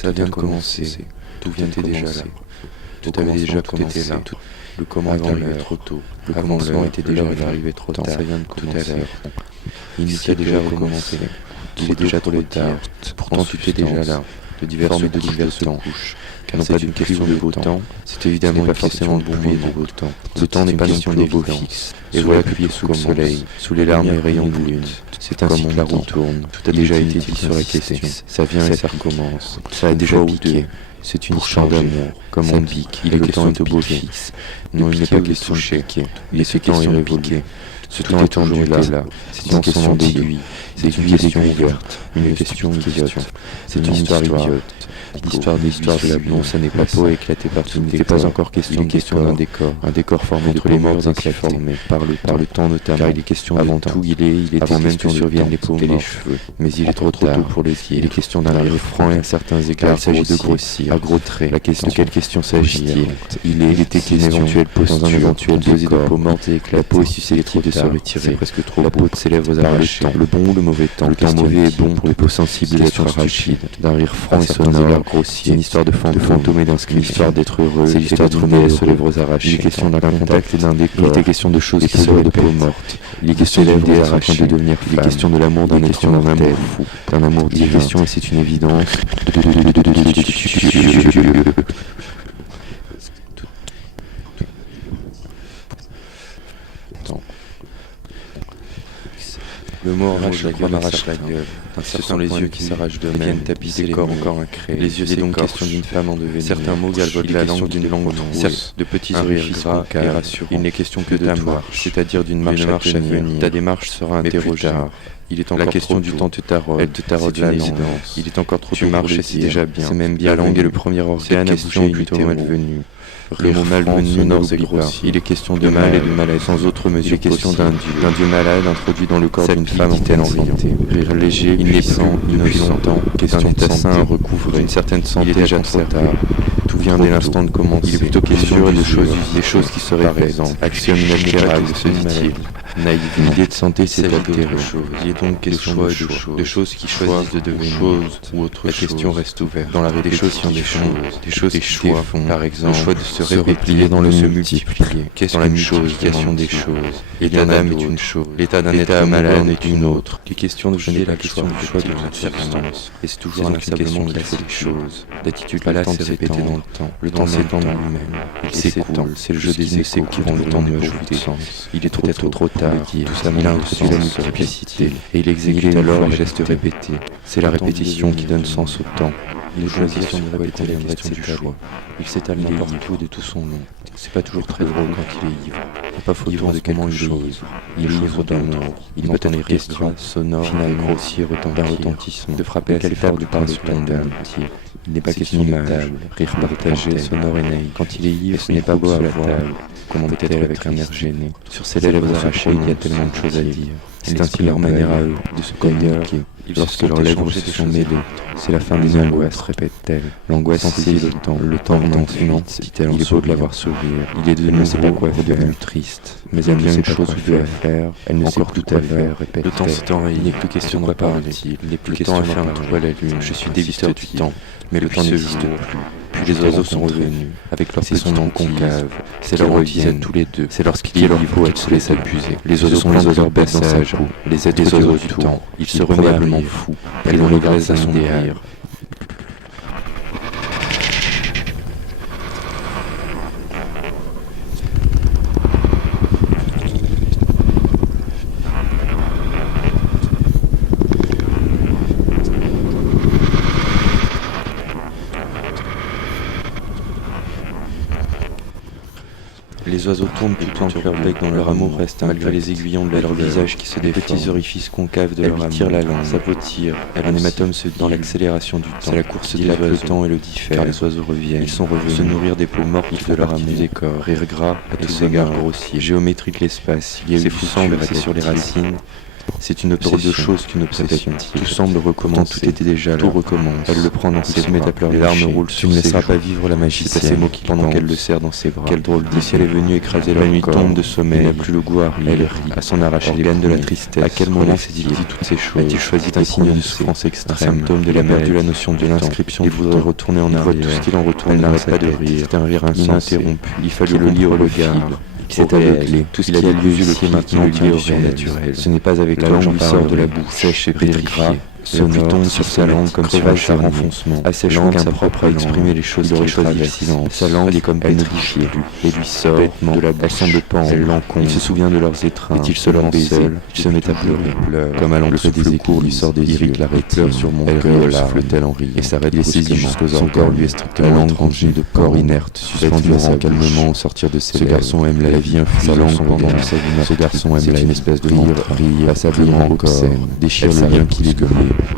Ça vient de commencer. Tout vient déjà là. Tout avait déjà commencé là. Le comment est arrivé trop tôt. Le commencement était déjà arrivé trop tard. Ça vient de commencer. Inutile déjà recommencer. Il est déjà trop tard. Pourtant tu étais déjà là. De diverses couches. Car non pas d'une question de beau temps, c'est évidemment pas forcément de bon et de beau temps. Ce temps n'est pas non plus beau fixe. Et voilà que sous le soleil, sous les larmes et rayons de lune, c'est ainsi que la roue tourne. Tout a déjà été dit sur la question. Ça vient et ça recommence. Ça a déjà piqué. C'est une chant d'amour, comme on pique. Il est question de beau fixe. Non, il n'est pas question de piquer. Il est ce temps irrévoqué. Ce temps est toujours là. C'est une question d'aiguille. C'est une question ouverte. Une question idiote. C'est une histoire idiote. L'histoire de la blonde, ça n'est pas peau éclatée par tout. Il n'était pas encore question d'un décor. Un décor formé entre les murs ainsi formé par le temps notamment. Car il est question avant tout, il était avant même que surviennent les peaux et les cheveux. Mais il est trop tôt pour le dire. Il est question d'un rire franc et à certains égards il s'agit de grossir, à gros traits. De quelle question s'agit-il? Il était une éventuelle posture, dans un éventuel posé de peau morte et éclatée. La peau est susceptible de se retirer, c'est presque trop. La peau de ses lèvres arrachées. Le bon ou le mauvais temps. Le temps mauvais est bon pour les peaux sensibles d'être arrachides. D'un rire franc et sonore. C'est une histoire de fantôme et d'inscription. L'histoire d'être heureux. C'est l'histoire d'être né aux lèvres arrachées. Il est question d'un contact et d'un décor. Il était question de choses qui seraient de peau morte. Il est question d'idées arrachées de devenir femme. Il est question de l'amour d'un être, d'un amour fou, d'un amour divin. Il est question, et c'est une évidence, le mot arrache la gueule, ce sont les yeux qui s'arrachent d'eux-mêmes, viennent tapisser les corps encore incréés. Les yeux, c'est donc question d'une femme en devenir. Certains mots galvaudent la langue d'une langue trouée, de petits orifices gras et rassurants. Il n'est question que de ta marche, c'est-à-dire d'une marche à venir. Ta démarche sera interrogée. Il est encore la question du temps te taraude, elle te taraude la langue. Il est encore trop tôt pour le dire, c'est déjà bien. C'est même bien. La langue est le premier organe à boucher ou plutôt malvenu. Le mot malvenu sonore et grossier. Il est question de mal et de maladie sans autre mesure. Il est question d'un dieu malade introduit dans le corps d'une femme en pleine santé. Rire léger, il n'est sans depuis longtemps. Question de santé recouvrée. Une certaine santé déjà trop tard. Tout vient dès l'instant de commencer. Il est plutôt question des choses qui seraient présentes. Axiome inaltérable, se dit-il. Naïve. L'idée de santé, c'est altérée. Il est donc question de choses qui choisissent de devenir choses ou autre chose. La question reste ouverte. Dans la des choses qui ont des choses qui choix font. Par exemple, le choix de se replier dans le se multiplier. Dans la multiplication des choses. L'état d'âme est une chose. L'état d'un état malade en est une autre. Les questions de la question du choix de la circonstance. Et c'est toujours inlassablement de placer les choses. L'attitude là s'est répétée dans le temps. Le temps s'étend lui-même. Il s'écoule. C'est le jeu des échos qui rend le temps ne plus de sens. Il est peut-être trop tard. Tout ça, il a introduit la multiplicité et il exécute alors les gestes répétés. C'est la répétition qui donne sens au temps. Il choisit de répéter la question du choix. Il s'étale n'importe où de tout son long. C'est pas toujours très drôle quand il est ivre. Pas faute de quelque chose. Il est ivre d'amour. Il peut être question sonore, final, grossier, retentissement, de frapper à l'effort du par le ton entier. Il n'est pas question de table, rire partagé, sonore et naïf. Quand il est ivre, ce n'est pas beau à la table. Comment peut-être avec un air gêné. Sur ses lèvres arrachées, il y a tellement de choses à dire. C'est ainsi leur manière à eux de se communiquer. Lorsque leurs lèvres se sont mêlées, c'est la fin des angoisses, répète-t-elle. L'angoisse saisit le temps lentement, dit-elle en beau de l'avoir sourire. Il est devenu, c'est pas quoi, devenu triste. Mais elle vient une chose ou deux à faire, elle ne sait plus tout à faire, répète-t-elle. Le temps s'est enrayi, il n'est plus question de réparer, il n'est plus question de faire un trou à la lune. Je suis débiteur du temps, mais le temps n'existe plus. Puis les oiseaux sont revenus, avec leurs petits noms concaves. C'est leur reviennent tous les deux. C'est lorsqu'il y a leur peau à se laisse abuser. Les oiseaux sont les oiseaux bêtes dans sa peau. Les êtres des oiseaux du temps. Ils se probablement fous, pris dans les grâces à son rire. Les oiseaux tournent tout entre leur bec dans leur amour reste malgré les aiguillons de leur visage qui se déforment. Les petits orifices concaves de leur amour tirent la langue, s'apotire. Un hématome se dit dans l'accélération du temps. C'est la course des oiseaux. Le temps et le diffère. Car les oiseaux reviennent. Ils sont revenus se nourrir des peaux mortes de leur amour. Décor, rire gras à tous égards grossier. Géométrie de l'espace. Il y a eu du sang versé sur les racines. C'est une drôle de chose qu'une obsession. Tout semble recommencer. Tout était déjà là. Tout recommence. Elle le prend dans ses bras. Les larmes roulent sur ses joues. Tu ne laisseras pas vivre la magie. C'est à ces mots qui pendant qu'elle le serre dans ses bras. Quelle drôle de si elle est venue écraser la nuit tombe de sommeil. Elle n'a plus le goût à rire. Elle rit. À s'en arracher les gaines de la tristesse. À quel moment s'est-il dit toutes ces choses? A-t-il choisi un signe de souffrance extrême? Un symptôme de la perdu la notion de l'inscription. Il voudrait retourner en arrière. Tout ce qu'il en retourne. Elle n'arrête pas de rire. C'est un rire ininterrompu. Il fallut le lire au regard. C'est aveuglé, tout ce qui a lieu ici et maintenant tient du surnaturel. Ce n'est pas avec la langue qui sort de la bouche, sèche et pétrifiée, sonore, tombe sur sa langue comme crevage par enfoncement, assèchant sa propre à exprimer les choses qu'il traverse. Sa langue est comme pétrifiée, et lui sort de la bouche, semble pendre, elle l'encontre. Il se souvient de leurs étreintes, il se leur baiser, il se met à pleurer, comme à l'entrée des échos, lui sort des yeux, il pleure sur mon cœur, souffle-t-elle en riant, et s'arrête brusquement, son corps lui est strictement étranger, de corps inerte, suspendu calmement au sortir de ses lèvres. Ce garçon aime la vie infuse, sa langue pendant sa vie. Ce garçon aime une espèce de rire, passablement obscène, déchire le lien qui les liait,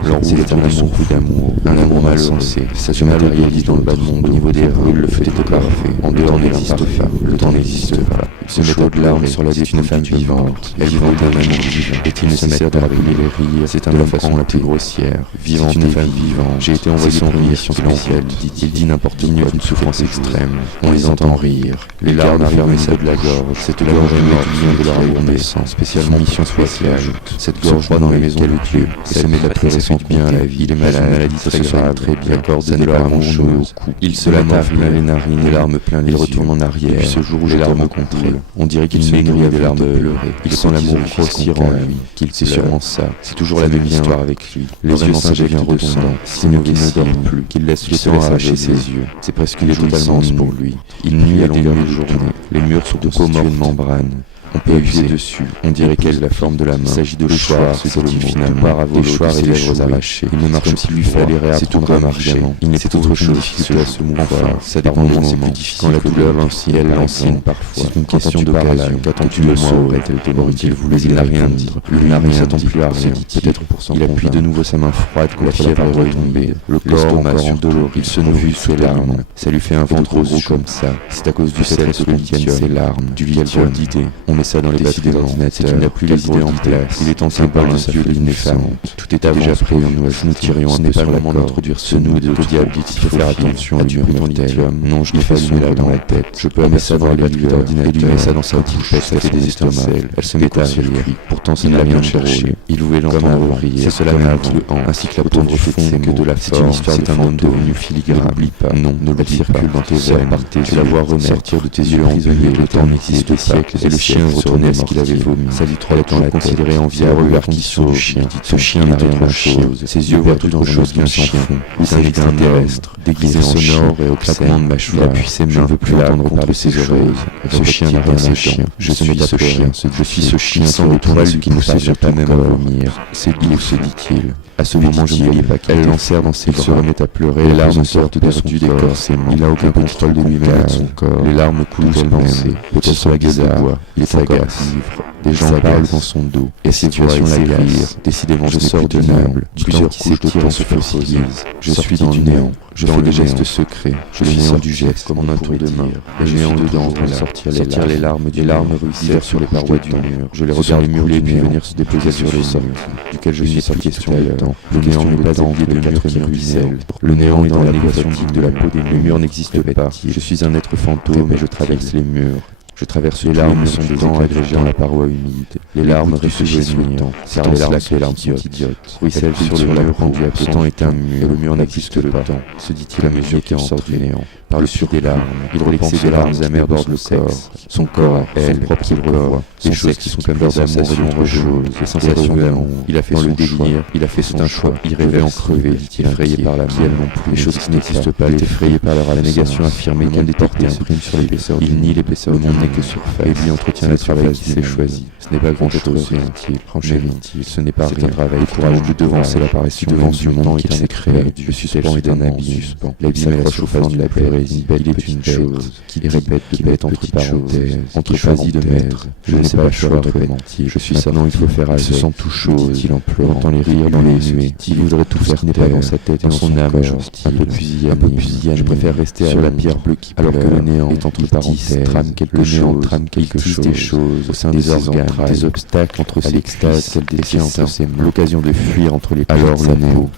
l'enroule dans son coup d'amour, un amour malheureux, ça se matérialise dans le bas monde, au niveau des rues, le feu était parfait, en dehors n'existe pas, le temps n'existe pas, il se met de larmes sur la c'est une femme vivante, elle vaut un amour vivant, est-il nécessaire de rappeler les rires, c'est un homme façon la plus grossière, vivante et femme vivante, j'ai été envoyé pour une mission spéciale, dit-il, dit n'importe quoi, d'une souffrance extrême, on les entend rire, les larmes ferment ça de la gorge, cette gorge est morte vient de leur amour naissant, spécialement mission spéciale, cette gorge froide dans les maisons de Dieu, et se met à pleurer sans bien à la vie, il est malade, la maladie très grave, très bien, ça n'est pas grand chose, il se lave plein les narines, les larmes plein les yeux, il retourne en arrière, et puis ce jour où les larmes contrôlent, on dirait qu'il se nourrit des larmes pleurées, il sent l'amour grossir en lui, qu'il c'est sûrement ça, c'est toujours la même histoire avec lui, les yeux s'injectent de sang, signe qu'il ne dort plus, qu'il laisse le temps arracher ses yeux, c'est presque il est totalement pour lui, il nuit à longueur de journée, les murs sont constitués de membranes. On peut appuyer dessus, on dirait qu'elle a la forme de la main. Il s'agit de choix, ce qui finalement part à volo, et les lèvres arrachées. Il ne marche comme s'il lui fallait réapprendre à marcher. Il n'est autre chose qui se laisse se mouvoir. Ça dépend du moment, c'est plus difficile. Quand la douleur l'ancienne, elle l'ancienne parfois. C'est une question d'occasion. Qu'attends-tu de moi aurait-il voulu? Il n'a rien dit. Lui ne s'attend plus à rien. Peut-être pour s'en convaincre. Il appuie de nouveau sa main froide comme la fièvre est retombée. Le corps encore endolori. Il se nourrit sous les larmes. Ça lui fait un ventre gros comme ça. C'est à cause du sel que contiennent ses larmes. Du lithium d'idées. Ça dans les batteries d'ordinateur, c'est qu'il n'a plus les idées en place, il est en symbole de sa folie naissante, tout est déjà prêt, nous tirions un peu sur la corde, d'introduire ce nous et de tout diable, il faut faire attention, lui murmure-t-elle, non je n'ai pas allumé là dans la tête, je peux apercevoir les batteries d'ordinateur, il met ça dans sa petite poche, ça fait des étincelles, elle se met à rire, pourtant ça n'a rien de cherché, il voulait l'entendre rire, c'est cela même qui le hante, ainsi que la autant du fond que de la forme, c'est une histoire d'un homme devenu filigrane, n'oublie pas, non, ne l'oublie pas, circule dans tes veines, tu la vois ressortir de tes yeux emprisonnés, le temps n'existe pas, et le chien retourner à ce qu'il avait vomi. Ça lui trottait dans la tête, considéré enviable, regard qui sauve. Ce chien n'a rien chose. Ses yeux voient autre chose qu'un chien. C'est un extraterrestre, déguisé sonore et au claquement de mâchoire. Il appuie ses mains, je ne veux plus entendre parler ses oreilles. Ce chien n'a rien d'un chien. Je suis ce chien. Je suis ce chien sans retourner ce qui ne sait pas même à vomir. C'est doux, se dit-il. À ce moment, je ne voyais pas qu'elle l'enserre dans ses bras. Il se remet à pleurer, les larmes sortent de son corps. Il n'a aucun contrôle de lui-même de son corps. Les larmes coulent d'elle-même. Peut-être sur la gueule de bois. Il est encore ivre. Des gens parlent dans son dos. Et cette situation l'agace. Décidément, je sors du néant. Plusieurs couches de temps se fossilisent. Je suis dans le néant. Je fais des gestes secrets. Je suis néant du geste, comme en un tour de main. Le néant dedans en train de sortir les larmes. Les larmes ruissellent sur les parois du mur. Je les regarde couler puis venir se déposer sur les murs, duquel je suis sorti question de temps. Le néant n'est pas envié de quatre murs ruissellent. Le néant est dans la négation de la peau des murs. Les murs n'existent pas. Je suis un être fantôme et je traverse les murs. Je traverse les larmes sont des dents agrégées dans la paroi humide. Les larmes réfléchissent le temps, car les larmes sont idiotes. Ruissellent sur le mur rendu absent. Le temps est un mur, et le mur n'existe pas, se dit-il à mesure qu'il sort du néant. Par-dessus des larmes, il repense des larmes amères bordent le corps. Son corps, elle, son propre corps, des choses qui sont comme des sensations rejeuses, des sensations d'amour. Il a fait son délire, il a fait son choix. Il rêvait en crever, dit-il, effrayé par la qui elle non plus. Les choses qui n'existent pas, il est effrayé par leur négation affirmée qu'elle déportait un prime sur l'épaisseur. Il nie l'épaisseur du monde n'est que surface, et lui entretient le travail qu'il s'est choisi. Ce n'est pas grand-chose, dit-il, franchement, ce n'est pas rien. Travail, courage de devancer l'apparition du monde qu'il s'est créé. Je suspends est un habit, l'abîme est la surface de la plaie. poésie, il est une chose qui répète de bête entre parenthèses, entre choisi de maître, je n'ai pas le choix répémentier, je suis maintenant il faut faire avec, il se sent tout chaud, il implore, entend les rires dans les nuées, il voudrait tout faire taire, dans sa tête et dans son âme, un peu pusillanime, je préfère rester sur la pierre bleue qui alors que le néant est entre parenthèses, trame quelque chose, des choses au sein des organes, des obstacles entre ses l'extase qu'elle détient entre ses mains, l'occasion de fuir entre les plis de sa peau.